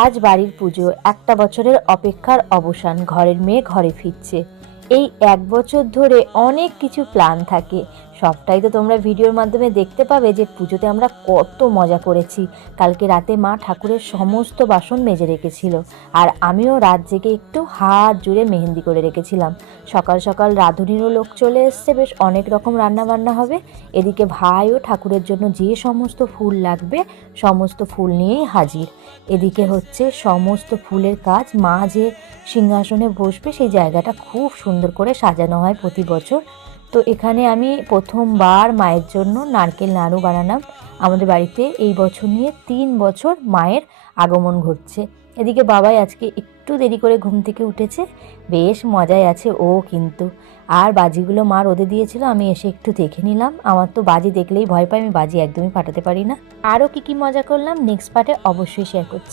আজ বাড়ির পুজো, একটা বছরের অপেক্ষার অবসান, ঘরের মেয়ে ঘরে ফিরছে। এই এক বছর ধরে অনেক কিছু প্ল্যান থাকে, সবটাই তো তোমরা ভিডিওর মাধ্যমে দেখতে পাবে যে পুজোতে আমরা কত মজা করেছি। কালকে রাতে মা ঠাকুরের সমস্ত বাসন মেজে রেখেছিল, আর আমিও রাত জেগে একটু হাত জুড়ে মেহেন্দি করে রেখেছিলাম। সকাল সকাল রাঁধুনিরও লোক চলে এসছে, বেশ অনেক রকম রান্না বান্না হবে। এদিকে ভাইও ঠাকুরের জন্য যে সমস্ত ফুল লাগবে সমস্ত ফুল নিয়েই হাজির। এদিকে হচ্ছে সমস্ত ফুলের কাজ, মা যে সিংহাসনে বসবে সেই জায়গাটা খুব সুন্দর করে সাজানো হয় প্রতি বছর। তো এখানে আমি প্রথমবার মায়ের জন্য নারকেল নাড়ু বানালাম। আমাদের বাড়িতে এই বছর নিয়ে 3 বছর মায়ের আগমন ঘটছে। এদিকে বাবাই আজকে একটু দেরি করে ঘুম থেকে উঠেছে, বেশ মজায় আছে ও কিন্তু। আর বাজিগুলো মা রোদে দিয়েছিল, আমি এসে একটু দেখে নিলাম। আমার তো বাজি দেখলেই ভয় পাই, আমি বাজি একদমই ফাটাতে পারি না। আরও কী কী মজা করলাম নেক্সট পার্টে অবশ্যই শেয়ার করছি।